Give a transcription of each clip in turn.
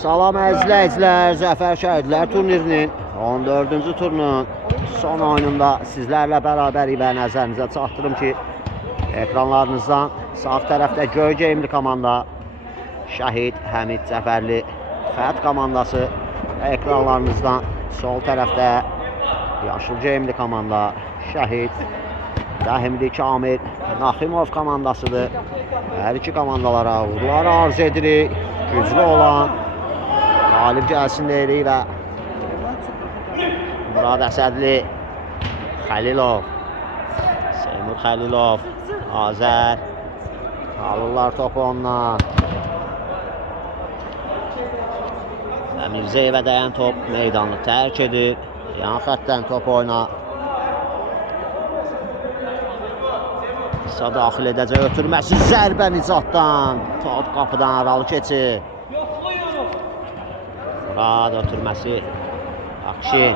Salam izləyicilər, Zəfər Şəhidlər turnirinin 14-cü turunun son oyununda sizlərlə bərabər və nəzərinizə çatdırım ki, ekranlarınızdan sağ tərəfdə göy geyimli komanda Şəhid Həmid Cəfərli Fət komandası, ekranlarınızdan sol tərəfdə yaşıl geyimli komanda Şəhid Rəhimli Kamil Naximov komandasıdır. Hər iki komandalara uğurlar arz edirik. Güclü olan qalib gəlsin deyirik və Murad Əsədli, Xəlilov, Seymur Xəlilov, Azər alırlar topu ondan. Mirzəyevə dəyən top meydanı tərk edir. Yan xəttdən top oyna. İsa daxil edəcək, ötürməsi zərbə Nicatdan. Top qapıdan aralı keçir. Murad ötürməsi Akşin.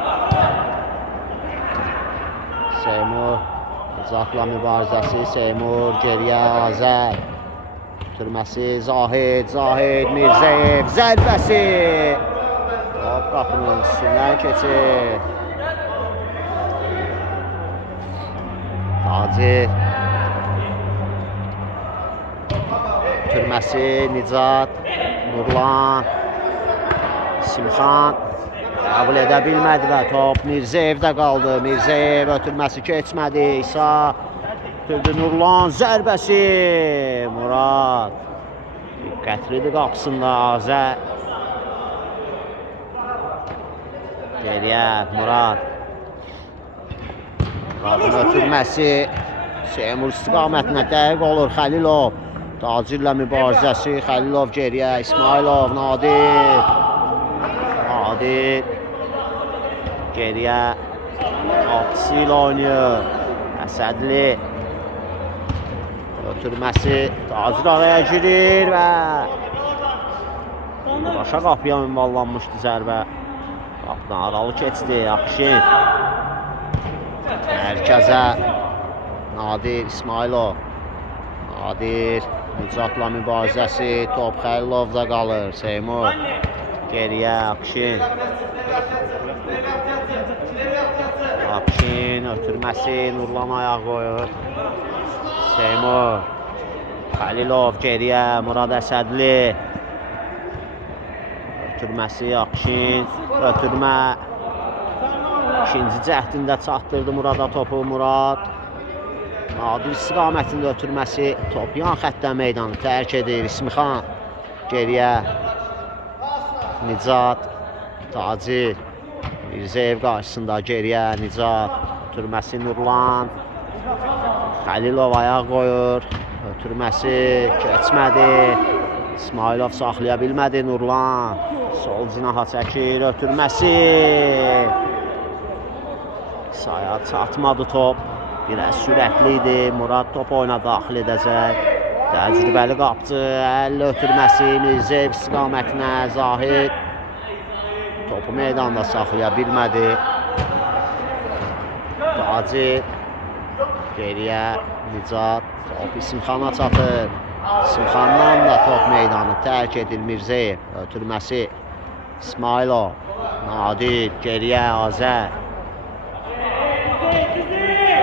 Seymur Nicatla mübarizəsi. Seymur geriyə Azər. Ötürməsi Zahid. Zahid Mirzəyev zərbəsi. Top qapının üstündən keçir. Tacir. Ötürməsi Nicat. Nurlan. Simxan qəbul edə bilmədi və top Mirzəyevdə qaldı. Mirzəyev ötürməsi keçmədi. İsa ötürdü. Nurlan zərbəsi. Murad diqqətlidir qapısında. Azər geriyə Murad. Muradın ötürməsi Seymur istiqamətinə dəqiq olur. Xəlilov Tacirlə mübarizəsi. Xəlilov geriyə. İsmailov Nadir. Nadir geriyə qapısı ilə oynayır. Əsədli ötürməsi. Tacir araya girir və başa qapıya ünvanlanmışdı zərbə. Qapıdan aralı keçdi. Akşin mərkəzə. Nadir İsmailov. Nadir Nicatla mübarizəsi. Top Xəlilovda qalır. Seymur geriyə Akşin. Akşin ötürməsi. Nurlan ayaq qoyur. Seymur. Xəlilov geriyə. Murad Əsədli. Ötürməsi Akşin. Ötürmə. İkinci cəhdində çatdırdı Murada topu. Murad. Nadir istiqamətində ötürməsi. Top yan xəttdən meydanı tərk edir. İsmixan geriyə. Nicat. Tacir. Mirzəyev qarşısında geriyə. Nicat. Ötürməsi Nurlan. Xəlilov ayaq qoyur. Ötürməsi keçmədi. İsmailov saxlaya bilmədi. Nurlan sol cinaha çəkir. Ötürməsi İsa'ya çatmadı top. Biraz sürətli idi. Murad top oyuna daxil edəcək. Təcrübəli qapçı. Əlli ötürməsi Mirzəyev istiqamətinə. Zahid topu meydanda saxlaya bilmədi. Tacir geriyə. Nicat. Top İsmxana çatır. İsmxandan da top meydanı tərk edir Mirzəyev. Ötürməsi İsmailov. Nadir geriyə. Azər.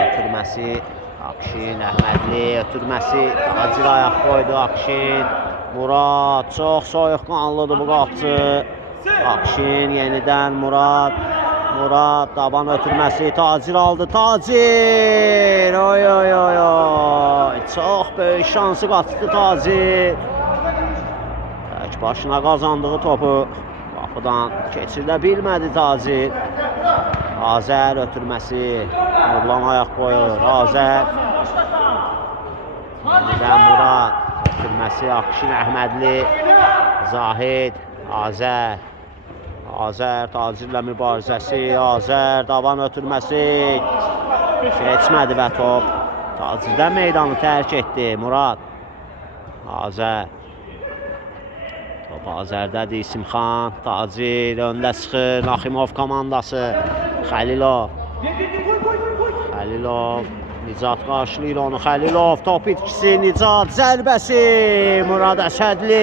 Ötürməsi Akşin. Əhmədli ötürməsi. Tacir ayaq qoydu. Akşin. Murad çox soyuqqanlıdır bu qapçı. Akşin yenidən Murad. Murad daban ötürməsi. Tacir aldı. Tacir. Oy oy oy oy. Çox böyük şansı qaçdı Tacir. Tək başına qazandığı topu qapıdan keçirdə bilmədi Tacir. Azər ötürməsi. Nurlan ayaq qoyur. Azər. Yenidən Murad. Ötürməsi Akşin Əhmədli. Zahid. Azər. Azər Tacirlə mübarizəsi. Azər davan ötürməsi. Keçmədi və top Tacirdən meydanı tərk etdi. Murad. Azər. Top Azərdədir. İsmxan. Tacir öndə çıxır. Naximov komandası. Xəlilov. Xəlilov. Nicat qarşılayır onu. Xəlilov top itkisi. Nicat zərbəsi. Murad Əsədli.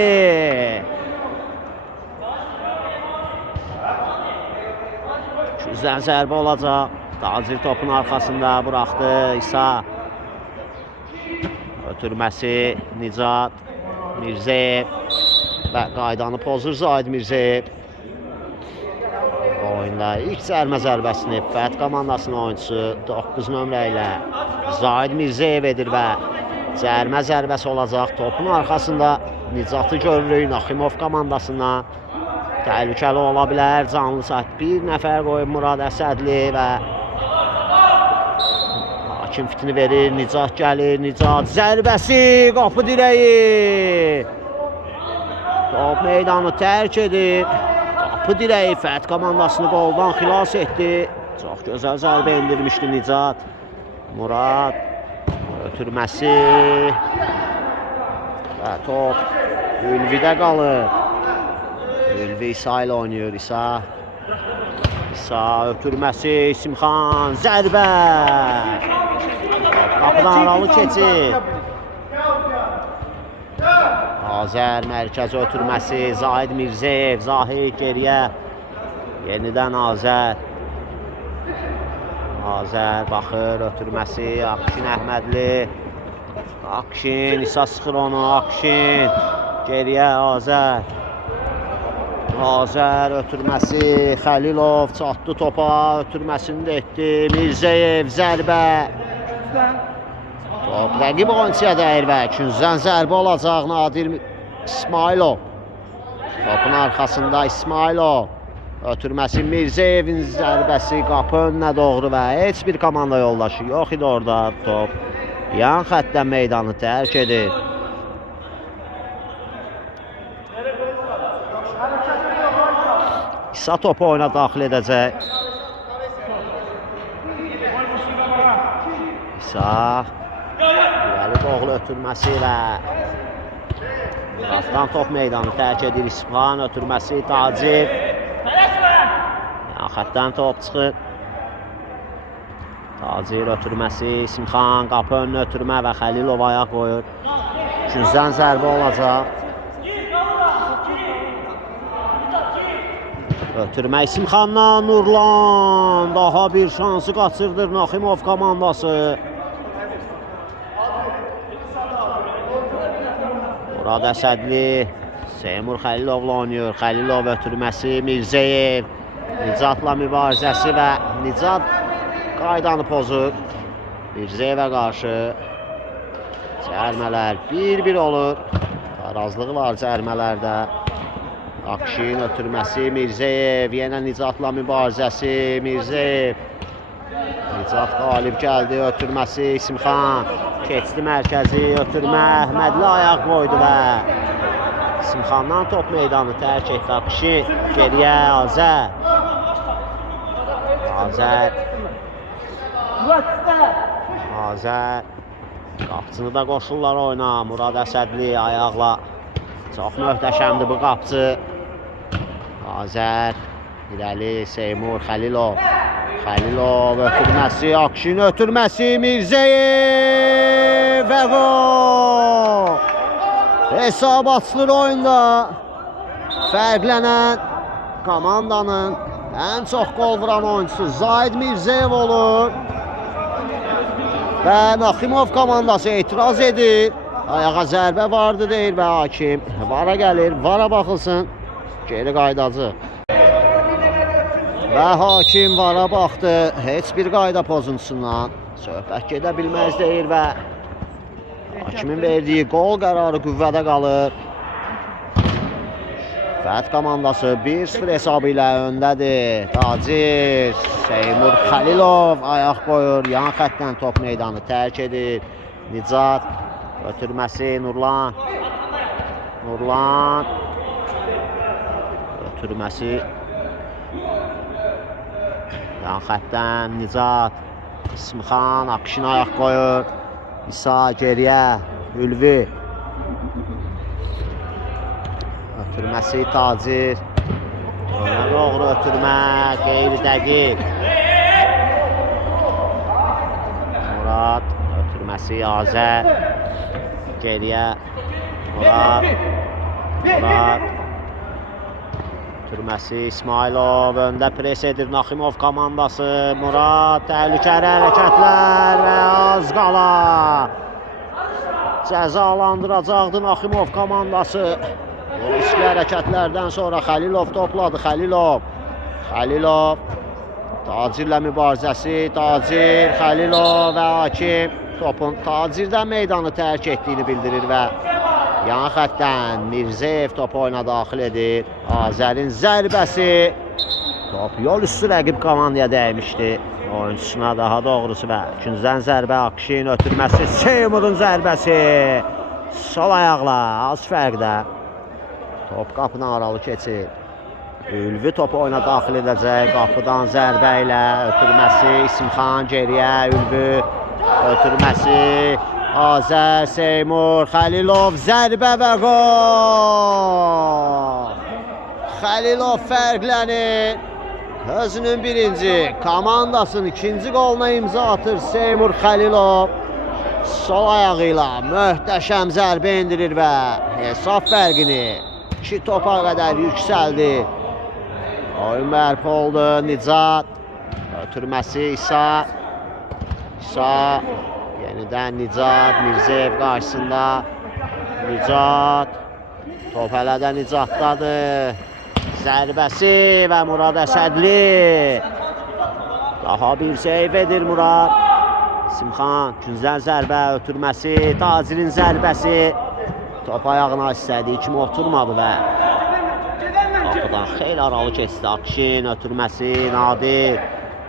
Güzel zərbə olacaq. Tacir topun arxasında buraxdı. İsa. Ötürməsi Nicat Mirzəyev və qaydanı pozur Zahid Mirzəyev. Oyunda ilk cərmə zərbəsini Fət komandasının oyuncusu 9 nömrə ilə Zahid Mirzəyev edir və cərmə zərbəsi olacaq. Topun arxasında Nicatı görürük Naximov komandasından. Təhlükəli ola bilər. Canlı saat bir nəfər qoyub Murad Əsədli və hakim fitini verir. Nicat gəlir. Nicat zərbəsi qapı dirəyi. Top meydanı tərk edir. Qapı dirəyi Fət komandasını qoldan xilas etdi. Çox gözəl zərbə endirmişdi Nicat. Murad ötürməsi və top Ülvidə qalır. Ülvi İsa ilə oynayır. İsa ötürməsi İsimxan zərbə. Qapıdan aralı keçir. Azər mərkəz ötürməsi Zahid Mirzəyev. Zahid geriyə. Yenidən Azər. Azər baxır ötürməsi Akşin Əhmədli. Akşin İsa sıxır onu. Akşin geriyə Azər. Azər ötürməsi Xəlilov çatdı topa. Ötürməsini də etdi. Mirzəyev zərbə. Top rəqib oyuncuya dəyir və ikinciden zərbə olacaq Nadir İsmailov. Topun arxasında İsmailov. Ötürməsi Mirzəyevin zərbəsi qapı önünə doğru və heç bir komanda yoldaşı yox idi orada. Top yan xəttdən meydanı tərk edir. İsa topu oyuna daxil edəcək. İsa İrəli doğru ötürməsi ilə Raftan top meydanı tərk edir. İsfahan ötürməsi Tacir. Yan xəttdən top çıxır. Tacir ötürməsi İsimxan qapı önünə ötürmə və Xəlilov ayaq qoyur. Üçüncüdən zərbə olacaq. Ötürmə İsimxandan Nurlan. Daha bir şansı qaçırdır Naximov komandası. Murad Əsədli Seymur Xəlilovla oynayır. Xəlilov ötürməsi Mirzəyev. Nicatla mübarizəsi və Nicat qaydanı pozur. Mirzəyevə qarşı cərmələr 1-1 olur. Tarazlığı var cərmələrdə. Akşin ötürməsi Mirzəyev. Yenə Nicatla mübarizəsi Mirzəyev. Nicat qalib gəldi. Ötürməsi İsimxan. Keçdi mərkəzi. Ötürmə Əhmədli ayaq qoydu və İsimxandan top meydanı tərk etdi. Akşin geriyə Azər. Azər qapçını da qoşurlar oyuna. Murad Əsədli ayaqla. Çox möhtəşəmdir bu qapçı. Azər irəli Seymur Xəlilov. Xəlilov ötürməsi Akşin ötürməsi Mirzəyev və gol. Hesab açılır oyunda. Fərqlənən komandanın ən çox qol vuran oyuncusu Zahid Mirzəyev olur. Və Naximov komandası etiraz edir. Ayağa zərbə vardı deyir və hakim vara gəlir. Vara baxılsın. Geri qaydacı. Və hakim vara baxdı. Heç bir qayda pozuntusundan söhbət gedə bilməz deyir və hakimin verdiyi qol qərarı qüvvədə qalır. Fət komandası 1-0 hesabı ilə öndədir. Tacir Seymur Xəlilov ayaq qoyur. Yan xəttdən top meydanı tərk edir. Nicat ötürməsi Nurlan. Ötürməsi yan xəttdən Nicat. İsmixan Akşin ayaq qoyur. İsa geriyə. Ülvi. Ötürməsi Tacir. Önə doğru ötürmə. Qeyri dəqiq. Murad. Ötürməsi Azər. Geriyə. Murad. Ötürməsi İsmailov, öndə pres edir Naximov komandası. Murad, təhlükəli hərəkətlər və az qala cəzalandıracaqdı Naximov komandası. O riskli hərəkətlərdən sonra Xəlilov topladı. Xəlilov Tacirlə mübarizəsi. Tacir, Xəlilov və Hakim topun Tacirdən meydanı tərk etdiyini bildirir və yan xəttdən Mirzəyev topu oyuna daxil edir. Azərin zərbəsi. Top yol üstü rəqib komandaya dəymişdi. Oyunçusuna daha doğrusu və ikincidən zərbə Akşin ötürməsi. Seymurun zərbəsi. Sol ayaqla az fərqdə. Top qapıdan aralı keçir. Ülvi topu oyuna daxil edəcək. Qapıdan zərbə ilə ötürməsi. İsmxan geriyə. Ülvi ötürməsi. Azər, Seymur, Xəlilov zərbə və qol. Xəlilov fərqlənir. Özünün birinci, komandasının ikinci qoluna imza atır Seymur Xəlilov. Sol ayağı ilə möhtəşəm zərbə endirir və hesab fərqini 2 topa qədər yüksəldi. Oyun bərpa oldu. Nicat ötürməsi İsa. Yenidən Nicat, Mirzəyev qarşısında. Nicat. Top hələ də Nicatdadır. Zərbəsi və Murad Əsədli. Daha bir seyv edir Murad. İsmxan, ikinciden zərbə, ötürməsi, Tacirin zərbəsi. Top ayağına istədi, kimi oturmadı və qapıdan xeyli aralı keçdi. Akşin, ötürməsi,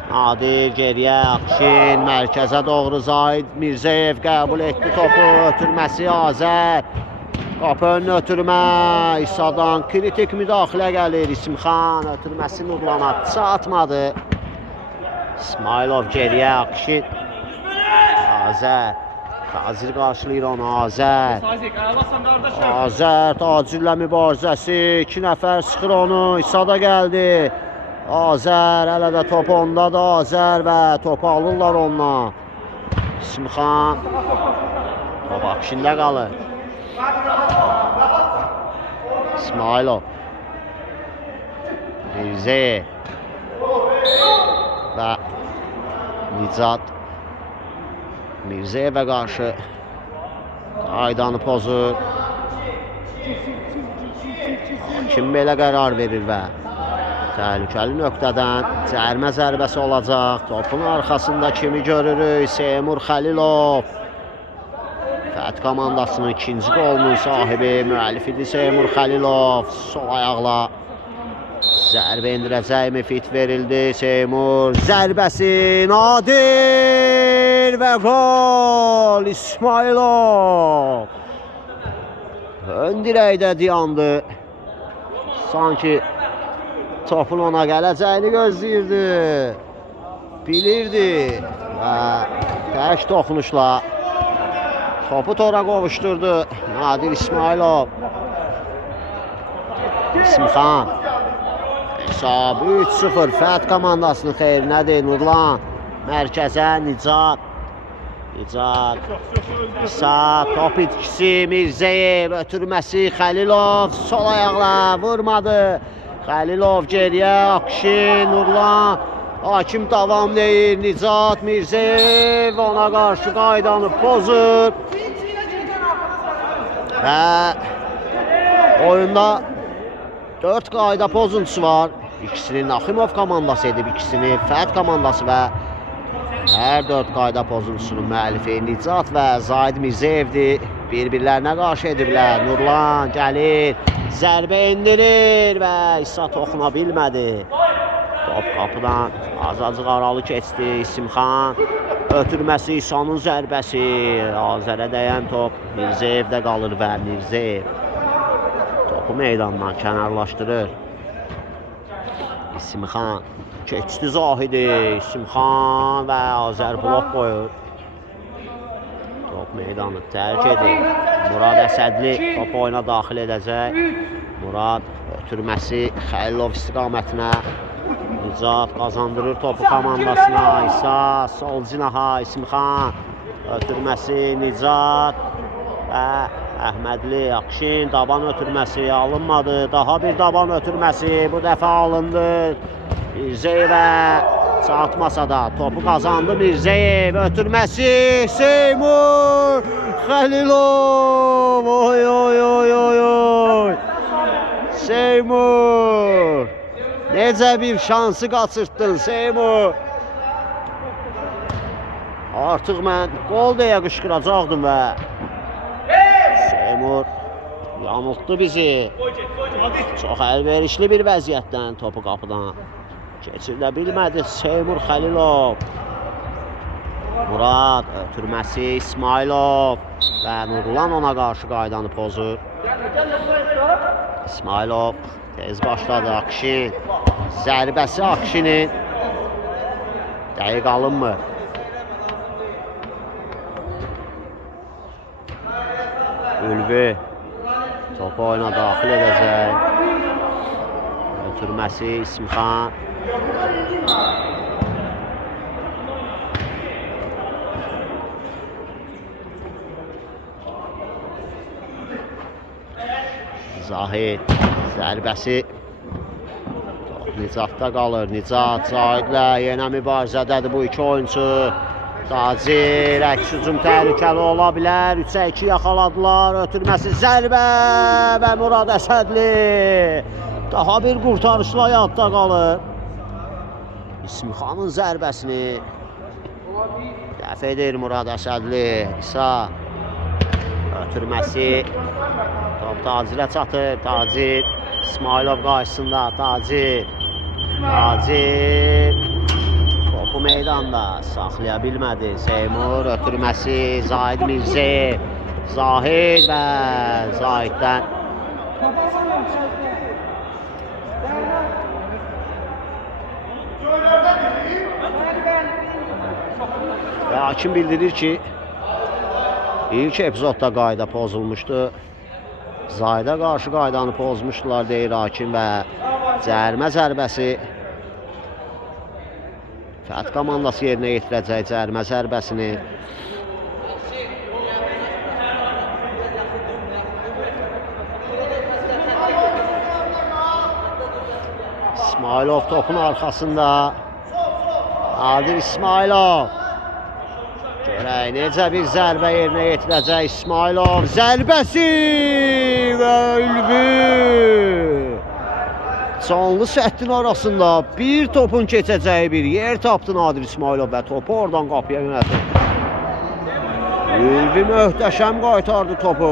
Nadir geriyə, Akşin, mərkəzə doğru Zahid Mirzəyev qəbul etdi topu, ötürməsi Azər. Qapı önünü ötürmə, İsa'dan kritik müdaxilə gəlir. İsmxan, ötürməsi Nurlana çatmadı. İsmailov geriyə, Akşin. Azər. Tacir qarşılayır onu, Azər. Tacirlə mübarizəsi. 2 nəfər sıxır onu. İsa da gəldi. Azər, hələ də top ondadır. Azər və topu alırlar onunla. İsmxan. Top Akşində qalır. İsmailov. Mirzəyev. Və Nicat. Mirzəyevə qarşı qaydanı pozur. Kim belə qərar verir və təhlükəli nöqtədən cərmə zərbəsi olacaq. Topun arxasında kimi görürük? Seymur Xəlilov. Fət komandasının ikinci qolunun sahibi, müəllifidir Seymur Xəlilov. Sol ayaqla zərbə indirəcəkmi? Fit verildi. Seymur zərbəsi. Nadir və gol. İsmailov. Ön dirəkdə dayandı. Sanki topun ona gələcəyini gözləyirdi. Bilirdi. Və tək toxunuşla topu tora qovuşturdu Nadir İsmailov. İsmxan. Hesab 3-0 Fət komandasının xeyrinədir. Nurlan mərkəzə, Nicat. İsa, top itkisi, Mirzəyev, ötürməsi, Xəlilov sol ayaqla vurmadı. Xəlilov geriyə, Akşin, Nurlan. Hakim davam deyir. Nicat, Mirzəyev ona qarşı qaydanı pozur. Və oyunda 4 qayda pozuntusu var. İkisini Naximov komandası edib, ikisini Fət komandası və hər 4 qayda pozuntusunun müəllifi Nicat və Zahid Mirzəyevdir. Bir-birlərinə qarşı ediblər. Nurlan gəlir, zərbə indirir və İsa toxuna bilmədi. Top qapıdan azacıq aralı keçdi. İsmxan ötürməsi, İsa'nın zərbəsi. Azərə dəyən top Mirzəyevdə qalır və Mirzəyev topu meydandan kənarlaşdırır. İsmxan keçdi Zahidi. İsmxan və Azər blok qoyur. Top meydanı tərk edir. Murad Əsədli topu oyuna daxil edəcək. Murad ötürməsi Xəlilov istiqamətinə. Nicat qazandırır topu komandasına. İsa sol cinaha. İsmxan ötürməsi Nicat və Əhmədli, Akşin, daban ötürməsi alınmadı. Daha bir daban ötürməsi bu dəfə alındı. Mirzəyevə çatmasa da topu kazandı Mirzəyev. Ötürməsi Seymur Xəlilov. Oy oy oy oy oy. Seymur. Necə bir şansı qaçırtdın Seymur. Artıq mən gol deyə qışqıracaqdım və Seymur yanıltdı bizi. Çox əlverişli bir vəziyyətdən topu qapıdan keçirdə bilmədi Seymur Xəlilov. Murad ötürməsi İsmailov və Nurlan ona qarşı qaydanı pozur. İsmailov tez başladı. Akşin zərbəsi Akşinin dəqiq alınmır. Ülvi topu oyuna daxil edəcək. Ötürməsi İsmixan. Zahid zərbəsi Nicatda qalır. Nicat Zahidlə yenə mübarizədədir bu iki oyuncu. Tacir əks hücum təhlükəli ola bilər. 3-ə 2 yaxaladılar. Ötürməsi zərbə və Murad Əsədli daha bir qurtarışla yadda qalır. İsmixanın zərbəsini dəf edir Murad Əsədli. İsa ötürməsi top Tacirə çatır. Tacir İsmailov qarşısında. Tacir topu meydanda saxlaya bilmədi. Seymur ötürməsi Zahid Mirzəyev. Zahid və Zahiddən və hakim bildirir ki ilk epizodda qayda pozulmuşdu. Zahidə qarşı qaydanı pozmuşdular deyir hakim və cərimə zərbəsi Fət komandası yerinə yetirəcək cərimə zərbəsini. İsmailov topun arxasında. Adil İsmailov. Görək necə bir zərbə yerinə yetirəcək İsmailov. Zərbəsi və Ülvi. Canlı səttin arasında bir topun keçəcəyi bir yer tapdı Nadir İsmailov və topu oradan qapıya yönəltdi. Ülvi möhtəşəm qaytardı topu.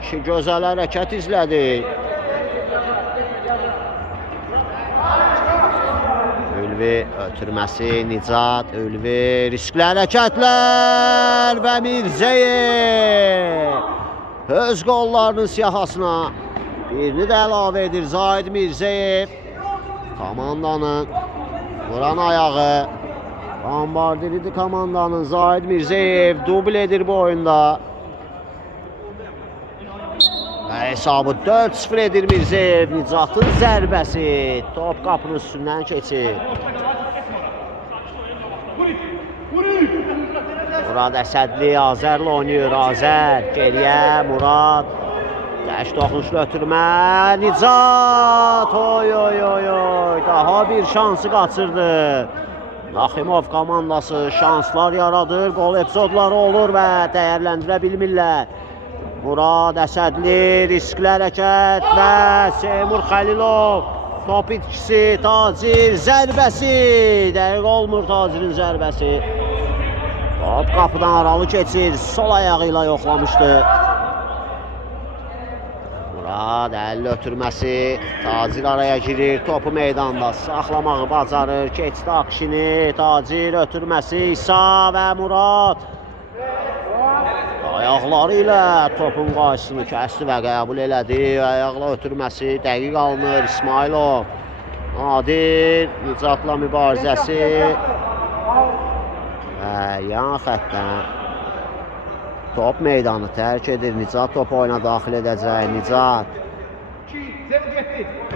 İki gözəl hərəkət izlədi. Ülvi ötürməsi Nicat. Ülvi riskli hərəkətlər və Mirzəyev öz qollarının siyahasına birini də əlavə edir Zahid Mirzəyev. Komandanın vuran ayağı. Bombardiridir komandanın Zahid Mirzəyev. Dubl edir bu oyunda. Və hesabı 4-0 edir Mirzəyev. Nicatın zərbəsi. Top qapının üstündən keçir. Murad Əsədli Azərlə oynayır. Azər geriyə Murad. Dəş toxunuşlu ötürmə. Nicat. Oy oy oy oy. Daha bir şansı qaçırdı. Naximov komandası şanslar yaradır. Gol epizodları olur və dəyərləndirə bilmirlər. Murad Əsədli riskli hərəkət və Seymur Xəlilov. Top itkisi Tacir zərbəsi. Dəqiq olmur Tacirin zərbəsi. Top qapıdan aralı keçir. Sol ayağı ilə yoxlamışdı. Murad əlli ötürməsi. Tacir araya girir. Topu meydanda saxlamağı bacarır. Keçdi Akşini. Tacir ötürməsi. İsa və Murad. Ayaqları ilə topun qarşısını kəsdi və qəbul elədi. Ayaqla ötürməsi dəqiq alınır. İsmailov. Nadir Nicatla mübarizəsi. Və yan xətdən top meydanı tərk edir. Nicat topu oyuna daxil edəcək. Nicat.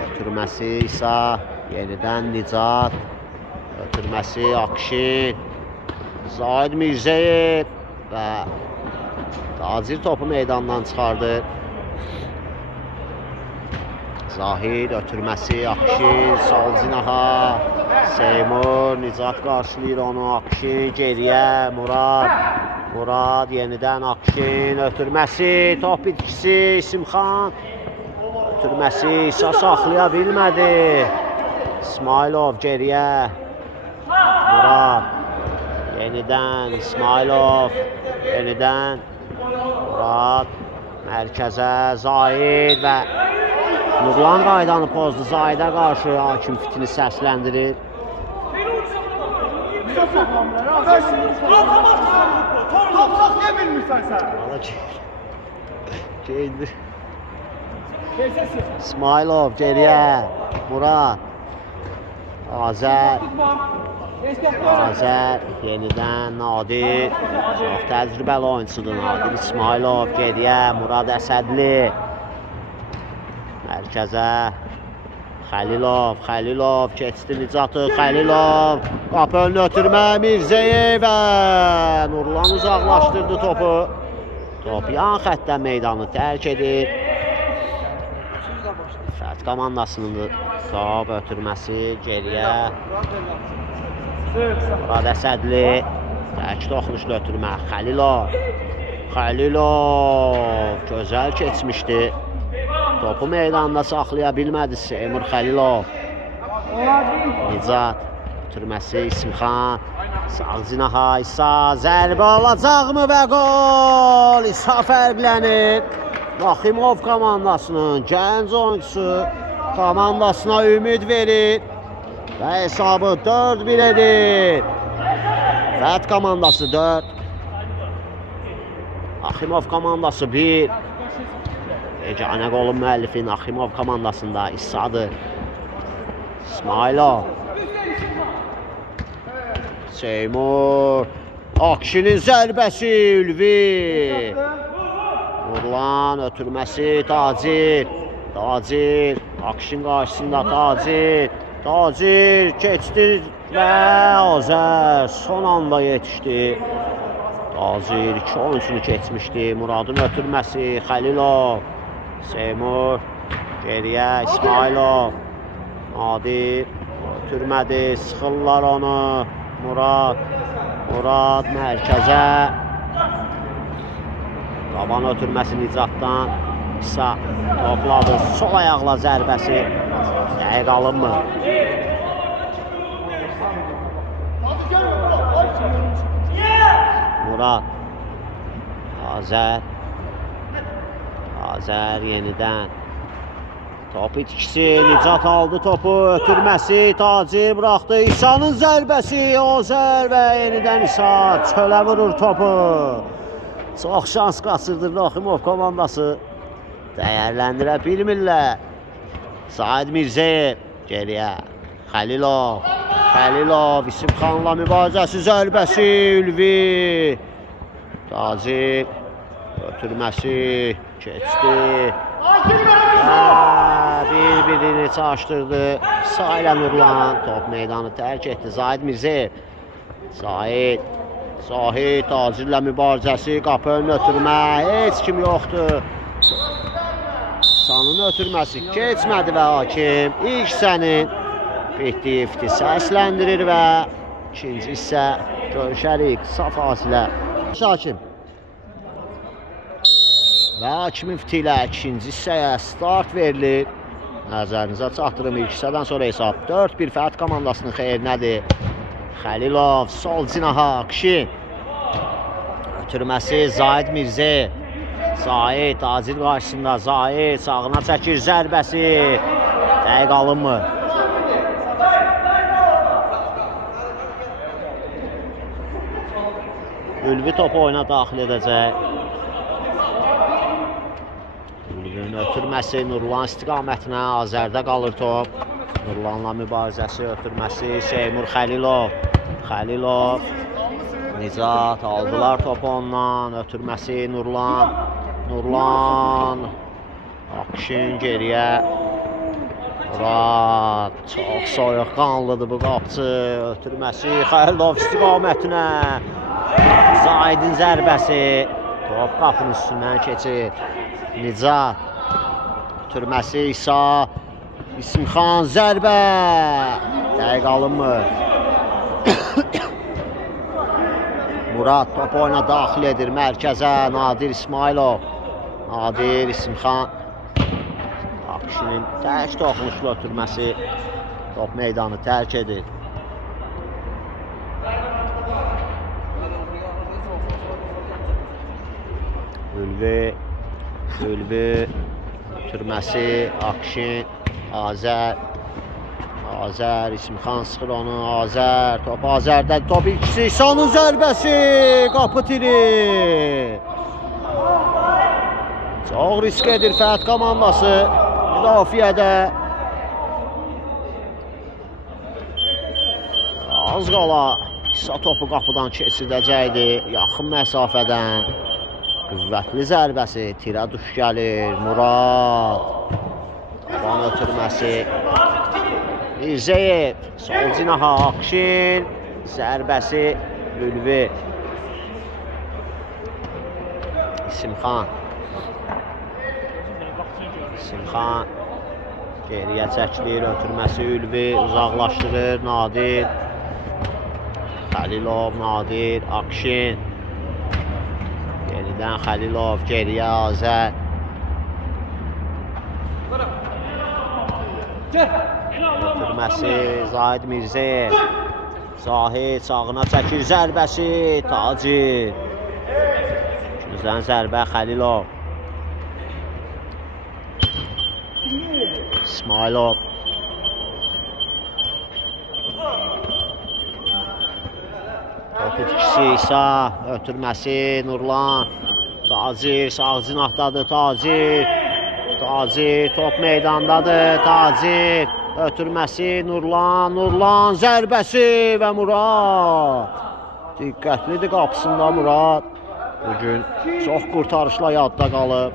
Ötürməsi İsa. Yenidən Nicat. Ötürməsi Akşin. Zahid Mirzəyev və Tacir topu meydandan çıxardı. Zahid ötürməsi, Akşin, sol cinaha, Seymur, Nicat qarşılayır onu, Akşin geriyə, Murad yenidən Akşin, ötürməsi, top bitkisi, İsimxan, ötürməsi, İsa saxlaya bilmədi, İsmailov geriyə, Murad, yenidən İsmailov, yenidən Murad, mərkəzə, Zahid və Nurlan qaydanı pozdu. Zahidə qarşı hakim fitini səsləndirir. İsmailov geriyə, Murad, Azər, yenidən Nadir, çox təcrübəli oyuncusudur Nadir. İsmailov geriyə, Murad Əsədli, mərkəzə, Xəlilov keçdi Nicatı, Xəlilov qapı önünü ötürmə, Mirzəyev və Nurlan uzaqlaşdırdı topu. Top yan xəttdən meydanı tərk edir. Fəth komandasının top ötürməsi geriyə. Murad Əsədli, tək toxunuşlu ötürmə, Xəlilov gözəl keçmişdi. Topu meydanda saxlaya bilmədi Seymur Xəlilov. Nicat ötürməsi, İsimxan, sağ cinaha, İsa zərbə alacaqmı və gol! İsa fərqlənir. Naximov komandasının gənc oyuncusu komandasına ümid verir və hesabı 4-1 edir. Fəth komandası 4, Naximov komandası 1. Yeganə qolun müəllifi Naximov komandasında İsadır. İsmailov, Seymur, Akşinin zərbəsi, Ülvi, Nurlan ötürməsi, Tacir, Akşin qarşısında Tacir keçdi və Azər son anda yetişdi. Tacir 2 oyuncunu keçmişdi. Muradın ötürməsi, Xəlilov, Seymur geriyə, İsmailov, Nadir ötürmədi, sıxırlar onu, Murad mərkəzə, qaban ötürməsi Nicatdan, İsa topladı, sol ayaqla zərbəsi, dəqiq alınmır. Murad, Azər yenidən top itkisi, Nicat aldı topu, ötürməsi, Tacir buraxdı, İsa'nın zərbəsi, Azər və yenidən İsa çölə vurur topu. Çox şans qaçırdır Naximov komandası, dəyərləndirə bilmirlər. Said Mirzəyev geriyə, Xəlilov, İsimxanla mübarizəsi, zərbəsi, Ülvi, Tacir ötürməsi, keçdi. Bir-birini çaşdırdı. İsa ilə Nurlan top meydanı tərk etdi. Zahid Mirzəyev. Zahid Tacirlə mübarizəsi, qapı önünü ötürmə, heç kim yoxdur. İsa'nın ötürməsi keçmədi və hakim ilk hissənin bitdiyi fiti səsləndirir və ikinci hissə görüşərik qısa fasilə. Hakim və hakimin fiti ilə ikinci hissəyə start verilir. Nəzərinizə çatdırım, ilk hissədən sonra hesab 4-1 Fəth komandasının xeyrinədir. Xəlilov, sol cinaha, Akşin ötürməsi, Zahid Mirzəyev, Tacir qarşısında, Zahid sağına çəkir, zərbəsi, dəqiq alınmır. Ülvi topu oyuna daxil edəcək. Ülvinin ötürməsi, Nurlan istiqamətinə, Azərdə qalır top. Nurlanla mübarizəsi, ötürməsi, Seymur Xəlilov, Nicat aldılar topu ondan, ötürməsi, Nurlan, Akşin geriyə, Murad, çox soyuqqanlıdır bu qapçı, ötürməsi, Xəlilov istiqamətinə, Zahidin zərbəsi, Top qapının üstündən keçir. Nicat. Ötürməsi İsa. İsmxan zərbə. Dəqiq alınmır. Murad top oyuna daxil edir mərkəzə. Nadir İsmailov. Nadir İsmxan. Akşinin tək toxunuşlu ötürməsi. Top meydanı tərk edir. Ülvi. Ötürməsi. Akşin. Azər. İsmxan sıxır onu. Azər. Top Azərdə. Top ikisi. İsanın zərbəsi. Qapı tiri. Çox risk edir Fəth komandası. Müdafiədə. Az qala İsa topu qapıdan keçirdəcəkdi. Yaxın məsafədən. Qüvvətli zərbəsi. Tirə duş gəlir. Murad. Taban ötürməsi. Mirzəyev. Sol cinaha Akşin. Zərbəsi. Ülvi. İsmxan. Geriyə çəkilir. Ötürməsi Ülvi. Uzaqlaşdırır. Nadir. Xəlilov. Nadir. Akşin. Yenidən Xəlilov. Geriyə Azər. Ötürməsi Zahid Mirzəyev. Zahid sağına çəkir. Zərbəsi Tacir. Güzən zərbə Xəlilov. İsmailov. Top itkisi İsa. Ötürməsi Nurlan. Tacir sağ cinahdadır. Tacir top meydandadır. Tacir. Ötürməsi Nurlan. Zərbəsi və Murad. Diqqətlidir qapısında Murad. Bugün çox qurtarışla yadda qalıb.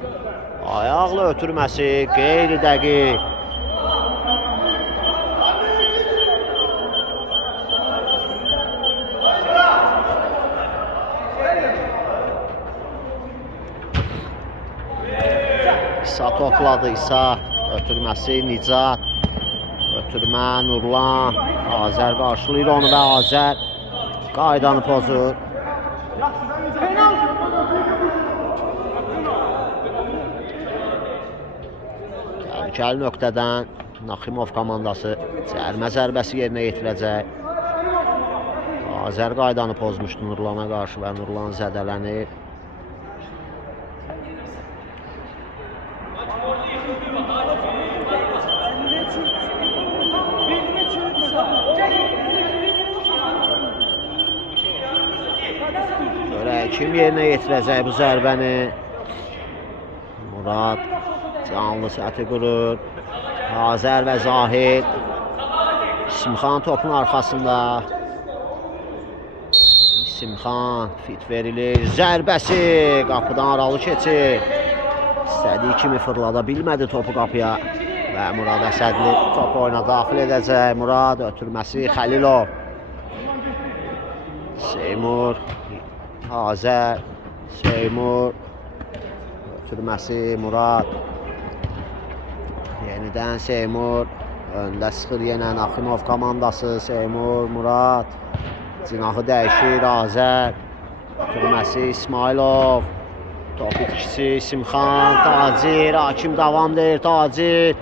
Ayaqla ötürməsi qeyri-dəqiq. İsa topladı. İsa ötürməsi Nicat. Ötürmə Nurlan. Azər qarşılayır onu və Azər qaydanı pozur. Təhlükəli nöqtədən Naximov komandası cərimə zərbəsi yerinə yetirəcək. Azər qaydanı pozmuşdu Nurlana qarşı və Nurlan zədələnir. Görək kim yerinə yetirəcək bu zərbəni. Murad canlı səthi qurur. Azər və Zahid. İsmxan topun arxasında. İsmxan fit verilir. Zərbəsi qapıdan aralı keçir. İstədiyi kimi fırlada bilmədi topu qapıya. Və Murad Əsədli top oyuna daxil edəcək. Murad ötürməsi Xəlilov. Seymur. Azər. Seymur. Ötürməsi Murad. Yenidən Seymur. Öndə sıxır yenə Naximov komandası. Seymur, Murad. Cinahı dəyişir Azər. Ötürməsi İsmailov. Top itkisi İsmxan. Tacir. Hakim davam deyir. Tacir.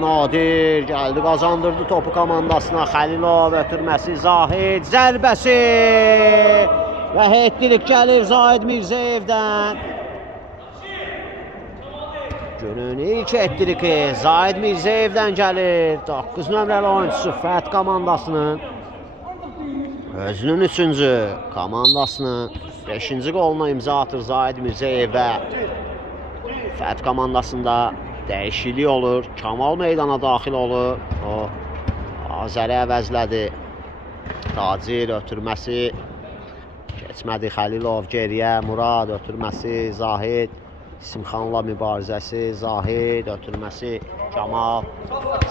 Nadir gəldi qazandırdı topu komandasına. Xəlilov ötürməsi Zahid. Zərbəsi. Və heytlilik gəlir Zahid Mirzəyevdən. Günün ilk etdiriki Zahid Mirzəyevdən gəlir. 9 nömrəli oyuncusu Fəth komandasının özünün 3-cü, komandasının 5-ci qoluna imza atır Zahid Mirzəyev və Fəth komandasında dəyişiklik olur. Kamal meydana daxil olur. O Azəri əvəzlədi. Tacir ötürməsi keçmədi. Xəlilov geriyə. Murad ötürməsi Zahid. İsmxanla mübarizəsi Zahid. Ötürməsi Kamal.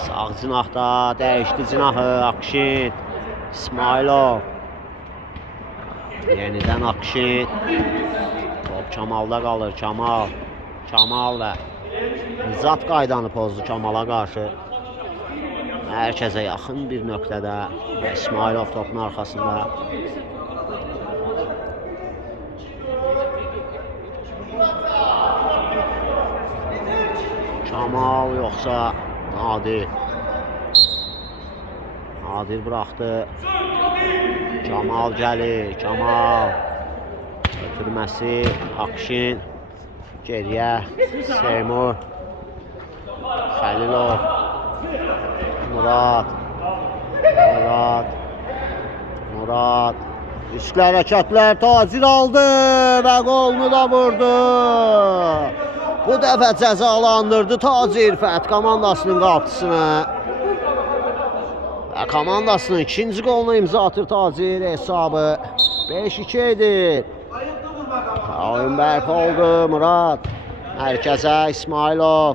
Sağ cinahda dəyişdi cinahı. Akşin. İsmailov. Yenidən Akşin. Top Kamalda qalır. Kamal və Nicat qaydanı pozdu Kamala qarşı. Mərkəzə yaxın bir nöqtədə və İsmailov topun arxasında. Kamal yoxsa Nadir. Nadir buraxdı. Kamal gəlir. Kamal ötürməsi. Akşin geriyə. Seymur. Xəlilov. Murad. Riskli hərəkətlər. Tacir aldı və qolunu da vurdu. Bu dəfə cəzalandırdı Tacir Fəth komandasının qapısını. Və komandasının ikinci qoluna imza atır Tacir. Hesabı 5-2 edir. Oyun bərpa oldu. Murad. Mərkəzə İsmailov.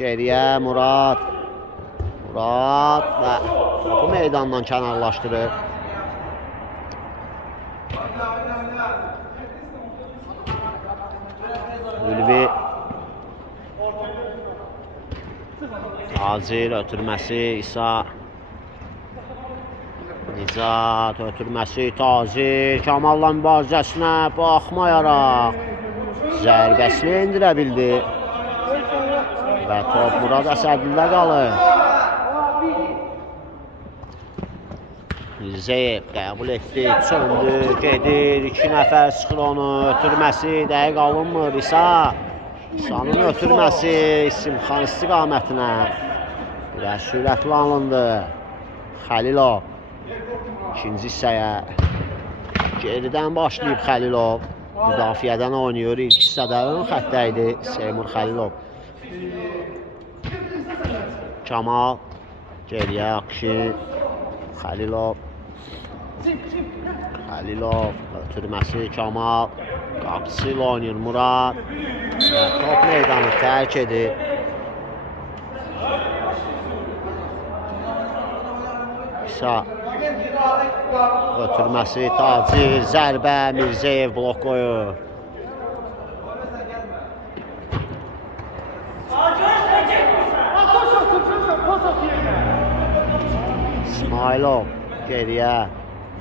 Geriyə Murad və topu meydandan kənarlaşdırır. Ülvi. Tacir ötürməsi İsa. Nicat ötürməsi Tacir. Kamalla mübarizəsinə baxmayaraq zərbəsini indirə bildi. Və top Murad Əsədildə qalır. Mirzeyev qəbul etdi, söndü, gedir, 2 nəfər sıxır onu, ötürməsi dəqiq alınmır, İsa'nın ötürməsi İsimxan istiqamətinə biraz sürətli alındı. Xəlilov ikinci hissəyə geridən başlayıb Xəlilov, müdafiədən oynayır, ilk hissədə ön xəttə idi Seymur Xəlilov. Kamal geriyə Akşin, Xəlilov ötürməsi Kamal, qapısı ilə oynayır Murad və top meydanı tərk edir. İsa ötürməsi Tacir, zərbə Mirzeyev blok qoyur. İsmailov geriyə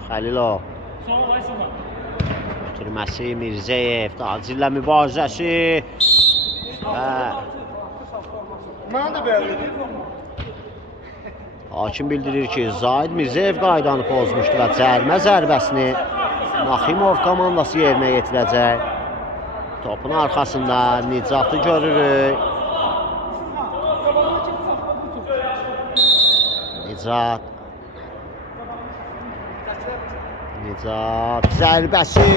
Xəlilov ötürməsi Mirzeyev, Tacirlə mübarizəsi və hakim bildirir ki, Zahid Mirzeyev qaydanı pozmuşdu və cərimə zərbəsini Naximov komandası yerinə yetirəcək. Topun arxasında Nicatı görürük. Nicat zərbəsi,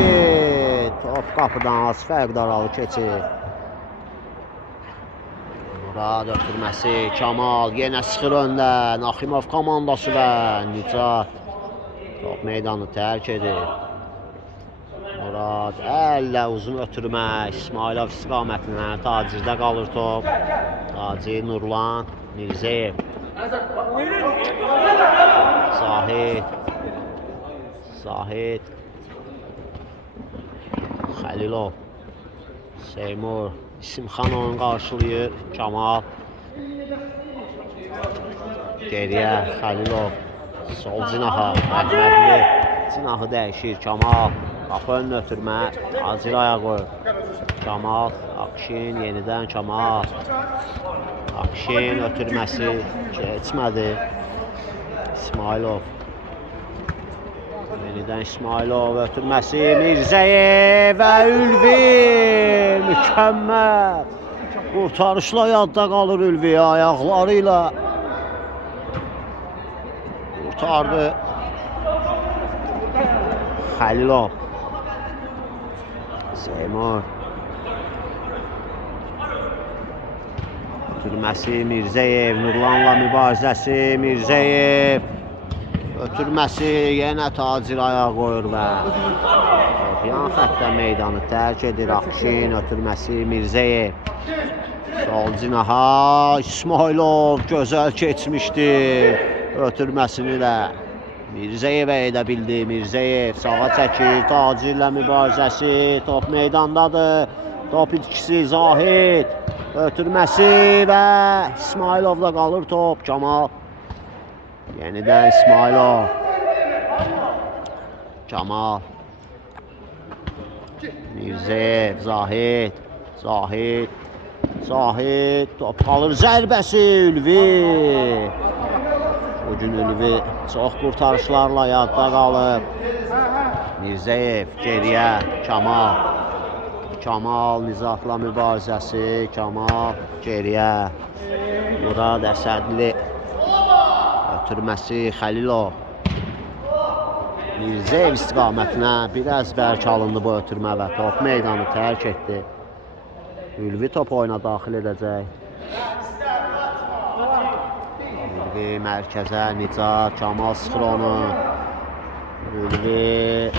top qapıdan az fərq aralı keçir. Murad ötürməsi, Kamal yenə sıxır öndə, Naximov komandası və Nicat top meydanı tərk edir. Murad əllə uzun ötürmə, İsmailov istiqamətinə, Tacirdə qalır top. Tacir, Nurlan, Mirzeyev. Zahid Xəlilov, Seymur, İsimxan onu qarşılayır, Kamal geriyə Xəlilov, sol cinaha Əhmədli, cinahı dəyişir, Kamal qapı önünə ötürmə, Tacir ayağa qoyur, Kamal, Akşin, yenidən Kamal, Akşin ötürməsi keçmədi, İsmailov. Yenidən İsmailov ötürməsi, Mirzeyev və Ülvi, mükəmməl. Qurtarışla yadda qalır Ülvi, ayaqları ilə qurtardı. Xəlilov, Seymur ötürməsi, Mirzeyev, Nurlanla mübarizəsi, Mirzeyev ötürməsi, yenə Tacir ayağa qoyur və yan xəttə meydanı tərk edir. Akşin ötürməsi, Mirzeyev sol cinaha, İsmailov gözəl keçmişdi ötürməsini də Mirzəyevə edə bildi. Mirzəyev sağa çəkir. Tacirlə mübarizəsi. Top meydandadır. Top itkisi Zahid. Ötürməsi və İsmailovda qalır top. Kamal. Yenidən İsmailov. Kamal. Mirzəyev, Zahid. Zahid. Zahid. Top qalır. Zərbəsi Ülvi. Bugün Ülvi çox qurtarışlarla yadda qalıb. Mirzəyev geriyə. Kamal. Kamal Nizatla mübarizəsi. Kamal geriyə. Murad Əsədli. Ötürməsi Xəlilov. Mirzəyev istiqamətinə biraz bərk alındı bu ötürmə və top meydanı tərk etdi. Ülvi top oyuna daxil edəcək. Ülvi mərkəzə, Nicat, Kamal sıxır onu. Ülvi,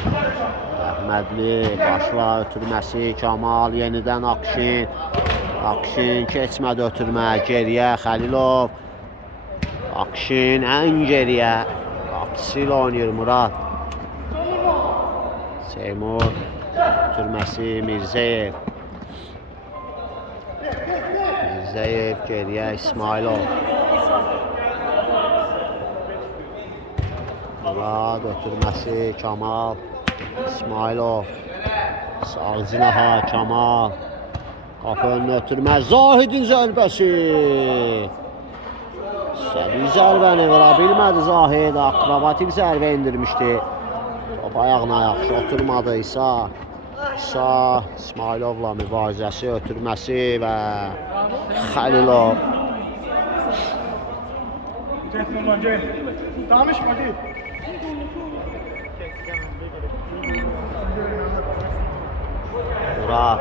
Əhmədli, başla ötürməsi, Kamal, yenidən Akşin. Akşin keçmədi ötürmə, geriyə Xəlilov. Akşin ən geriyə. Qapısı ilə oynayır Murad. Seymur, ötürməsi Mirzəyev. Mirzəyev geriyə İsmailov. Murad ötürməsi Kamal. İsmailov. Sağ cinaha Kamal. Qapı önünə ötürmə. Zahidin zərbəsi. İstədiyi zərbəni vura bilmədi Zahid. Akrobatik zərbə indirmişdi. Top ayağına yaxşı oturmadı İsa. İsa İsmailovla mübarizəsi, ötürməsi və Xəlilov. Danışma deyil. Murad.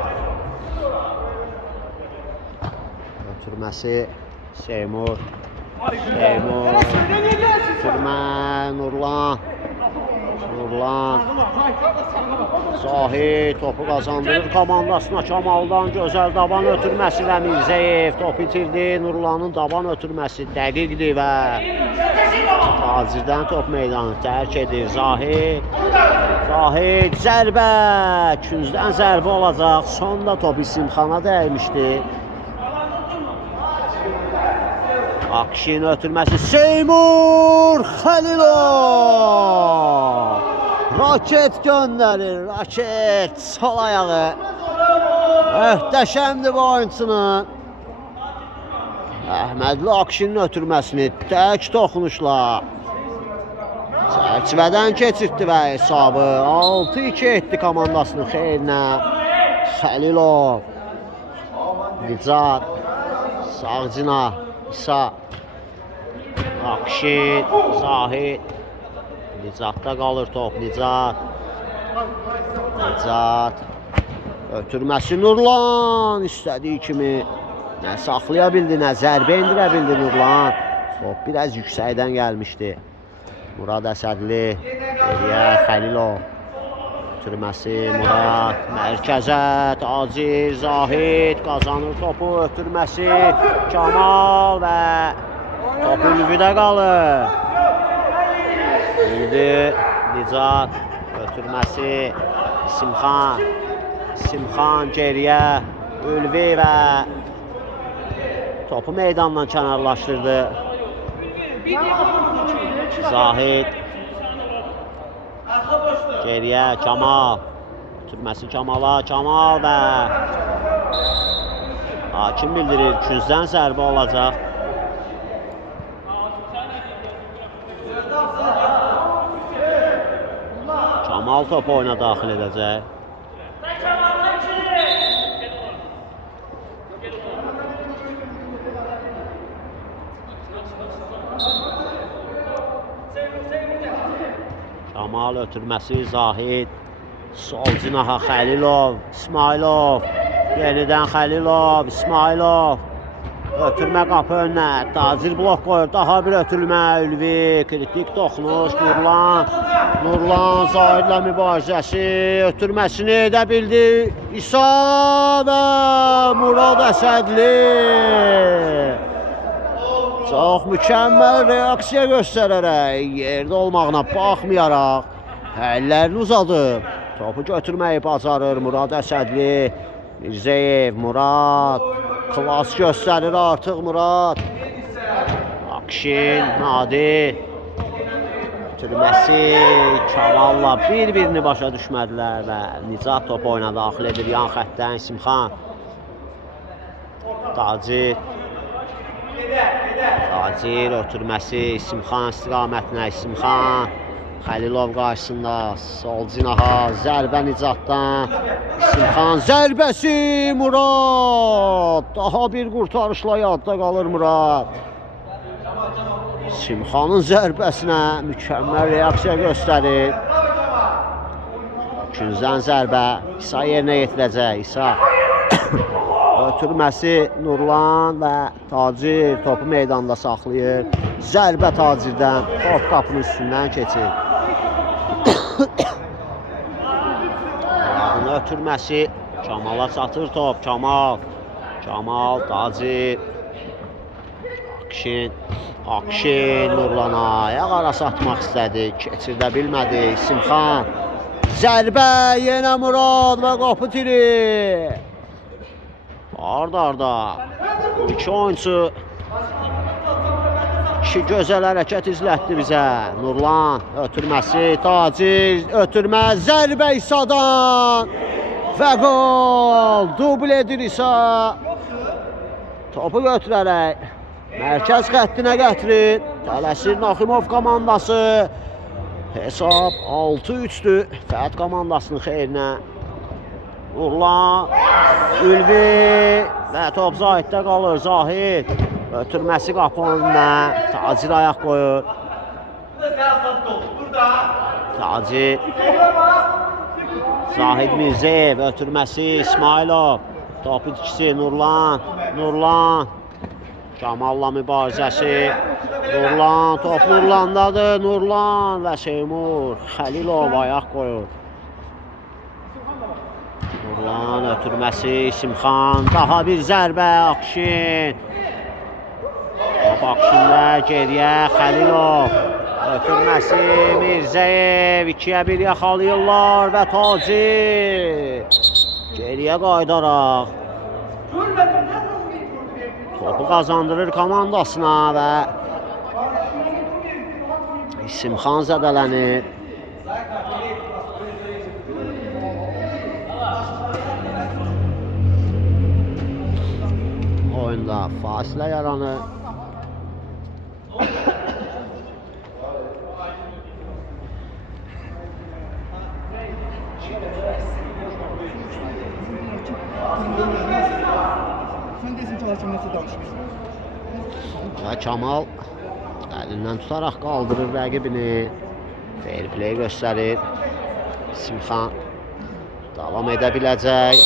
Ötürməsi Seymur. Seymur. Ötürmə Nurlan. Nurlan. Zahid topu qazandırır komandasına. Kamaldan gözəl daban ötürməsi və Mirzəyev top itirdi. Nurlanın daban ötürməsi dəqiqdir və Tacirdən top meydanı tərk edir. Zahid. Zahid zərbə. Küncdən zərbə olacaq. Sonda top İsimxana dəymişdi. Akşin ötürməsi Seymur Xəlilov. Raket göndərir. Raket sol ayağı. Möhtəşəmdir bu oyunçunun. Əhmədli Akşinin ötürməsini tək toxunuşla çərçivədən keçirtdi və hesabı 6-2 etdi komandasının xeyrinə. Xəlilov. Nicat. Sağcına. İsa. Akşin. Zahid. Nicatda qalır top. Nicat. Nicat. Ötürməsi Nurlan. İstədiyi kimi nə saxlaya bildi, nə zərbə indirə bildi Nurlan. Top biraz yüksəkdən gəlmişdi. Murad Əsədli. Geriyə Xəlilov. Ötürməsi Murad. Mərkəzə Tacir. Zahid qazanır topu. Ötürməsi Kamal və top Ülvidə qalır. Ülvi, Nicat. Ötürməsi İsimxan. İsimxan geriyə. Ülvi və topu meydandan kənarlaşdırdı. Zahid. Geriyə Kamal. Ötürməsi Kamala. Kamal və hakim bildirir. Küncdən zərbə olacaq. Kamal topu oyuna daxil edəcək. Kamal ötürməsi Zahid. Sol cinaha Xəlilov. İsmailov. Yenidən Xəlilov. İsmailov. Ötürmə qapı önünə. Tacir blok qoyur. Daha bir ötürmə. Ülvi. Kritik toxunuş. Nurlan. Nurlan Zahidlə mübarizəsi. Ötürməsini edə bildi. İsa və Murad Əsədli. Çox mükəmməl reaksiya göstərərək, yerdə olmağına baxmayaraq, əllərini uzadıb, topu götürməyi bacarır Murad Əsədli. Mirzəyev, Murad, klas göstərir artıq Murad. Akşin, Nadi. Götürməsi, Kamalla bir-birini başa düşmədilər və Nicat top oyuna daxil edir yan xəttdən İsimxan. Tacir. Tacir ötürməsi İsimxan istiqamətinə. İsimxan Xəlilov qarşısında sol cinaha zərbə Nicatdan. İsimxan zərbəsi Murad. Daha bir qurtarışla yadda qalır Murad. İsimxanın zərbəsinə mükəmməl reaksiya göstərir. İkinciden zərbə İsa yerinə yetirəcək. İsa ötürməsi Nurlan və Tacir topu meydanda saxlayır. Zərbə Tacirdən, top qapının üstündən keçir. Ayağını ötürməsi Kamala çatır top. Kamal, Tacir. Akşin Nurlana ayaq arası atmaq istədi. Keçirdə bilmədi. İsimxan. Zərbə yenə Murad və qapı tiri. Arda. İki oyuncu iki gözəl hərəkət izlətdi bizə. Nurlan ötürməsi, Tacir ötürmə, zərbə İsa'dan və gol. Dubl edir İsa. Topu götürərək mərkəz xəttinə gətirir. Tələsir Naximov komandası. Hesab 6-3'dür. Fəət komandasının xeyrinə. Nurlan, Ülvi və top Zahiddə qalır. Zahid ötürməsi qapı önünə. Tacir ayaq qoyur. Tacir. Zahid Mirzəyev ötürməsi İsmailov. Topu itkisi Nurlan. Kamalla mübarizəsi. Nurlan, top Nurlandadır. Nurlan və Seymur Xəlilov ayaq qoyur. Nurlan ötürməsi İsimxan. Daha bir zərbə Akşin. Top Akşində geriyə Xəlilov. Ötürməsi Mirzəyev. 2-1 yaxalayırlar və Tacir geriyə qaydaraq topu qazandırır komandasına və İsimxan zədələnir. Oyunda fasilə yaranır. Və Kamal əlindən tutaraq qaldırır rəqibini. Fair play göstərir. İsimxan davam edə biləcək.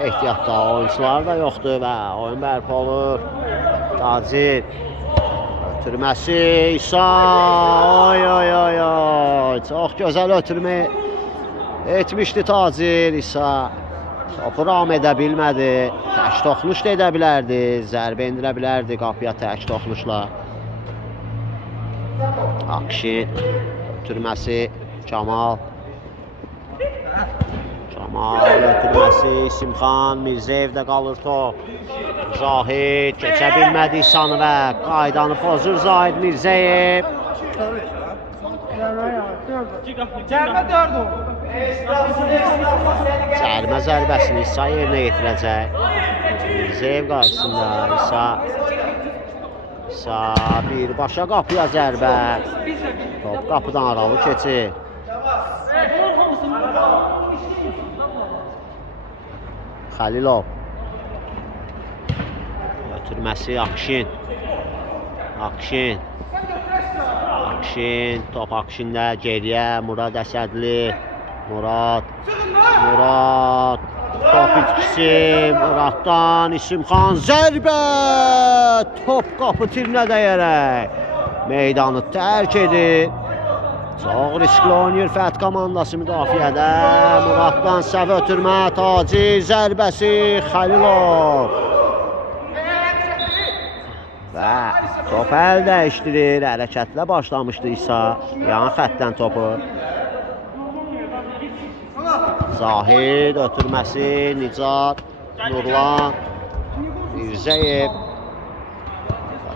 Ehtiyatda oyuncular da yoxdur və oyun bərpa olur. Tacir ötürməsi İsa. Oy. Çox gözəl ötürmə etmişdi Tacir. İsa topu ram edə bilmədi. Tək toxluş da edə bilərdi. Zərbə indirə bilərdi qapıya tək toxluşla. Akşin ötürməsi Kamal ötürməsi İsimxan. Mirzəyevdə qalır top. Zahid keçə bilmədi İsanı və qaydanı pozur Zahid Mirzəyev. Cərimə zərbəsini İsa yerinə yetirəcək. Mirzəyev qarşısında İsa birbaşa qapıya zərbə. Top qapıdan aralı keçir. Xəlilov ötürməsi Akşin. Top Akşində geriyə Murad Əsədli. Murad top itkisi Muraddan. İsimxan zərbə. Top qapı tirinə dəyərək meydanı tərk edir. Çox riskli oynayır Fəth komandası müdafiədə. Muraddan səhv ötürmə. Tacir zərbəsi Xəlilov. və top əl dəyişdirir. Hərəkətlə başlamışdı İsa. Yan xəttdən topu. Zahid ötürməsi, Nicat, Nurlan, Mirzəyev.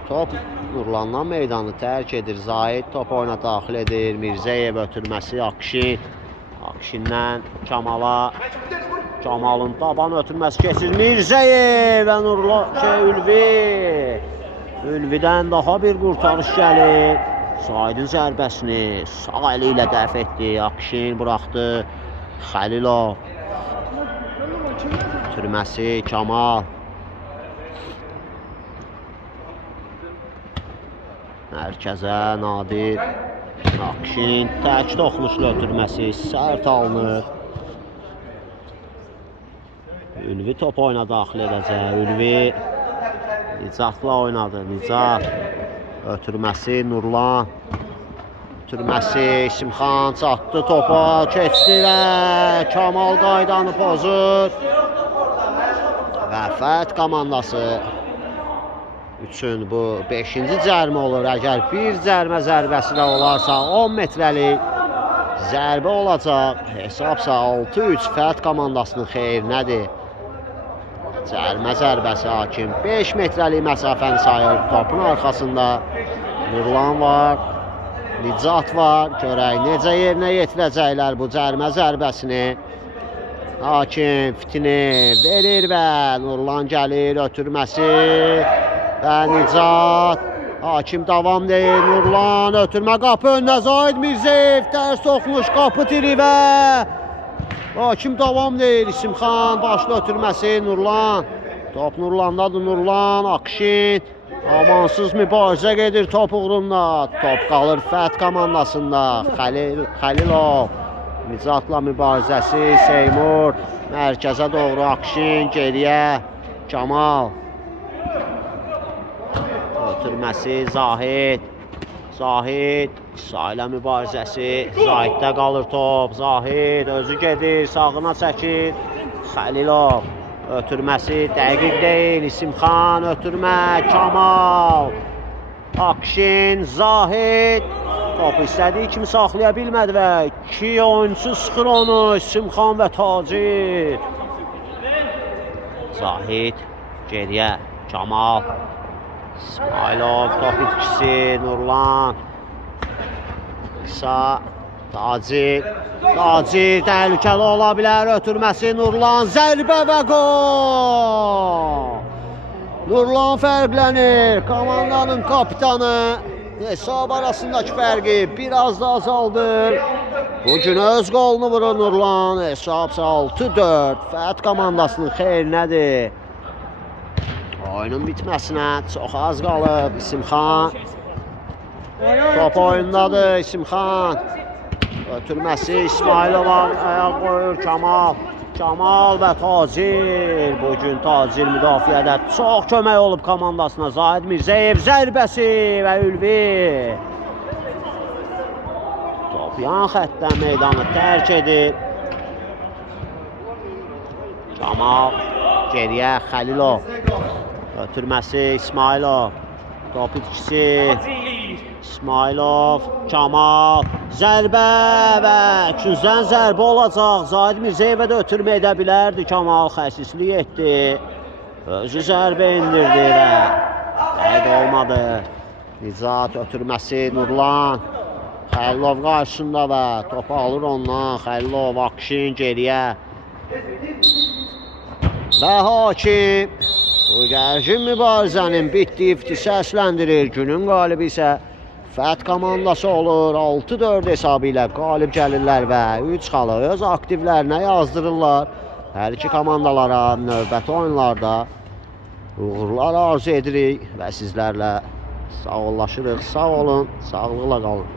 Top Nurlandan meydanı tərk edir. Zahid top oyuna daxil edir. Mirzəyev ötürməsi, Akşin. Akşindən Kamala. Kamalın taban ötürməsi keçir. Mirzəyev və Ülvi. Ülvidən daha bir qurtarış gəlir. Zahidin zərbəsini sağ əli ilə dəf etdi. Akşin buraxdı. Xəlilov. Ötürməsi Kamal. Mərkəzə Nadir. Akşin tək toxunuşlu ötürməsi sərt alınır. Ülvi top oyuna daxil edəcək. Ülvi Nicatla oynadı. Nicat ötürməsi Nurlan. Ötürməsi İsimxan çatdı topa, keçdi və Kamal qaydanı pozur. Və Fət komandası üçün bu 5-ci cərmə olur. Əgər bir cərmə zərbəsi də olarsa 10 metrəlik zərbə olacaq. Hesabsa 6-3 Fət komandasının xeyrinədir. Cərmə zərbəsi hakim 5 metrəlik məsafəni sayır. Topun arxasında Nurlan var, Nicat var. Görək necə yerinə yetirəcəklər bu cərmə zərbəsini. Hakim fitini verir və Nurlan gəlir ötürməsi və Nicat. Hakim davam deyir. Nurlan ötürmə qapı önünə. Zahid Mirzəyev tərs toxunuş qapı tiri və Hakim davam deyir. İsimxan başlı ötürməsi Nurlan. Top Nurlandadır. Nurlan, Akşin. Amansız mübarizə gedir top uğrunda. Top qalır Fət komandasında. Xəlilov. Nicatla mübarizəsi Seymur. Mərkəzə doğru Akşin. Geriyə Kamal. Ötürməsi Zahid. Zahid İsa ilə mübarizəsi. Zahiddə qalır top. Zahid özü gedir. Sağına çəkir. Xəlilov. Ötürməsi dəqiq deyil. İsimxan ötürmə. Kamal. Akşin. Zahid. Topu istədiyi kimi saxlaya bilmədi və 2 oyuncu sıxır onu. İsimxan və Tacir. Zahid. Geriyə Kamal. İsmailov top itkisi. Nurlan. İsa. Tacir. Tacir təhlükəli ola bilər. Ötürməsi Nurlan. Zərbə və gol. Nurlan fərqlənir. Komandanın kapitanı hesab arasındakı fərqi biraz da azaldır. Bugün öz qolunu vurur Nurlan. Hesabsa 6-4. Fət komandasının xeyrinədir. Oyunun bitməsinə çox az qalıb. İsimxan. Top oyundadır İsimxan. Ötürməsi İsmailova ayaq qoyur Kamal. Kamal və Tacir. Bugün Tacir müdafiədə çox kömək olub komandasına. Zahid Mirzəyev zərbəsi və Ülvi. Top yan xəttdən meydanı tərk edib. Kamal geriyə Xəlilov. Ötürməsi İsmailov. Top itkisi İsmailov. Kamal. Zərbə və küzdən zərbə olacaq. Zahid Mirzəyevə də ötürmə edə bilərdi. Kamal xəsislik etdi. Özü zərbə indirdi və dəqiq olmadı. Nicat ötürməsi Nurlan. Xəlilov qarşısında və topu alır ondan. Xəlilov, Akşin geriyə. Və hakim bu gərgin mübarizənin bitdiyi səsləndirir. Günün qalibi isə Fət komandası olur. 6-4 hesabı ilə qalib gəlirlər və 3 xalı öz aktivlərinə yazdırırlar. Hər iki komandalara növbəti oyunlarda uğurlar arzu edirik və sizlərlə sağollaşırıq. Sağ olun, sağlıqla qalın.